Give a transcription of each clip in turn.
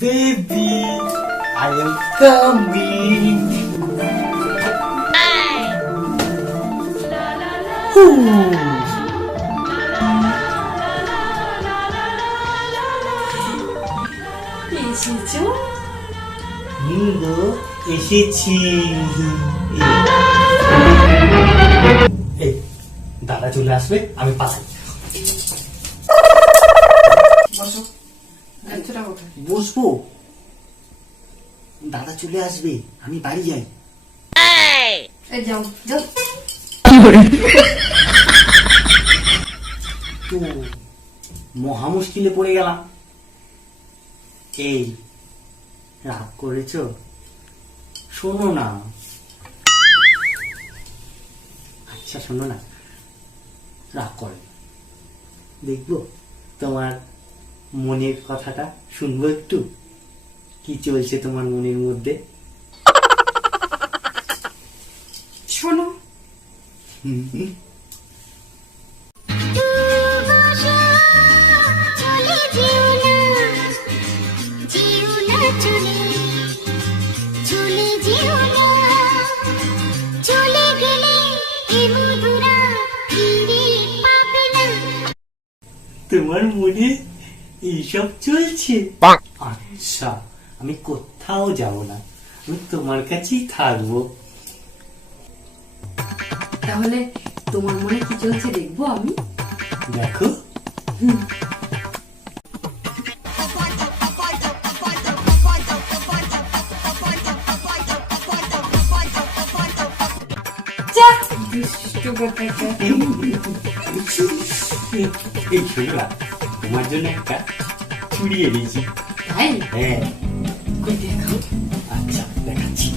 Baby, I am coming. এসেছো? গো এসেছি। এই দাদা চলে আসবে, আমি পাশে বসো। লেচুটা কোথায়? বসবো। দাদা চলে আসবে, আমি বাড়ি যাই। এই যাও যাও। তো মহা মুশকিলে পড়ে গেলাম। এই রাগ করেছো? শোনো না। আচ্ছা শোনো না, রাগ করে দেখবো তোমার মনের কথাটা, শুনবো একটু কি চলছে তোমার মনের মধ্যে। শোনো। তোমার মনে এইসব চলছে? আচ্ছা, আমি কোথাও যাব না, আমি তোমার কাছেই থাকবো। তাহলে তোমার মনে কি চলছে দেখবো আমি? দেখো। এই শোনা, তোমার জন্য একটা চুড়ি এনেছি। তাই? হ্যাঁ। কই দেখাও। আচ্ছা দেখাচ্ছি।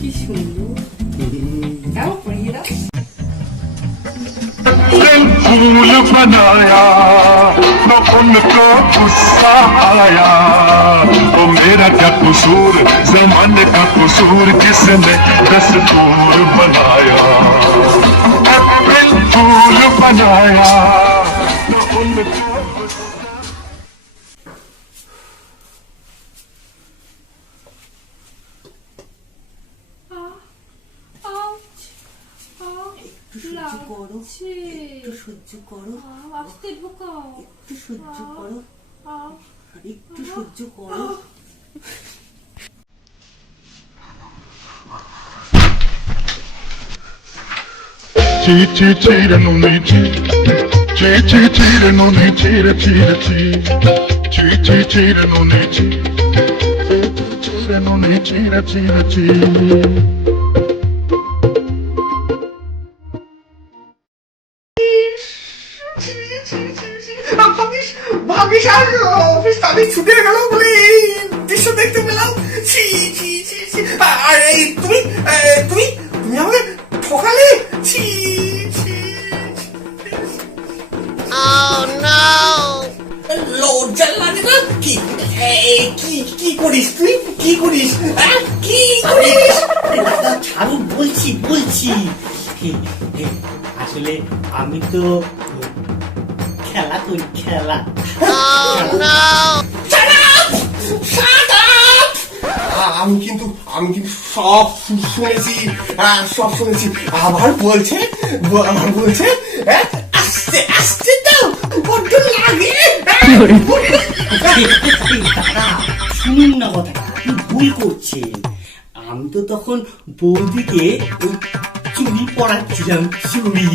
কি সুন্দর। দাও পরিয়ে দাও। फूल बनाया न उनको गुस्सा आया, तो मेरा क्या कसूर, जमाने का कसूर, जिसने दस्तूर बनाया। फूल बनाया न उनको সহ্য করো, আস্তে ঢোকাও। একটু সহ্য করো, একটু সহ্য করো। Chi chi chira no ni chi, chi chi chira no ni chira chira chi, chi chi chira no ni chi, chira no ni chira chira chi. ভাবিস আর অফিস তাদের ছুটে গেল বলে এই দৃশ্য দেখতে পেলাম। আর এই তুমি তুমি তুমি আমাকে ঠকালে। লজ্জা লাগে না? কি কি করিস তুই? কি করিস? কি করিস? দাদা ছাড়ো, বলছি বলছি। আসলে আমি তো খেলা করি, খেলা। আমি কিন্তু সব শুনেছি, সব শুনেছি। আবার বলছে আস্তে আস্তে দাও, বড্ড লাগে। দাদা শুনুন না কথাটা, আপনি ভুল করছেন। আমি তো তখন বৌদিকে ওই চুড়ি পড়াচ্ছিলাম, চুড়ি,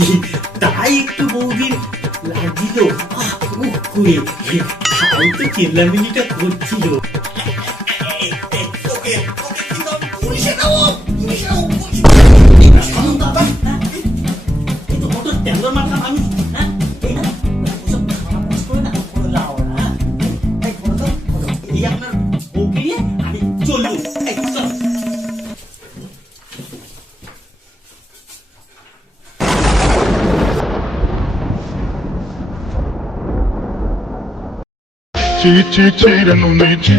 তাই একটু বৌদির লাগছিল করে, তাই তো চেল্লামিলিটা করছিল। ছি ছি ছি রে নুনি ছি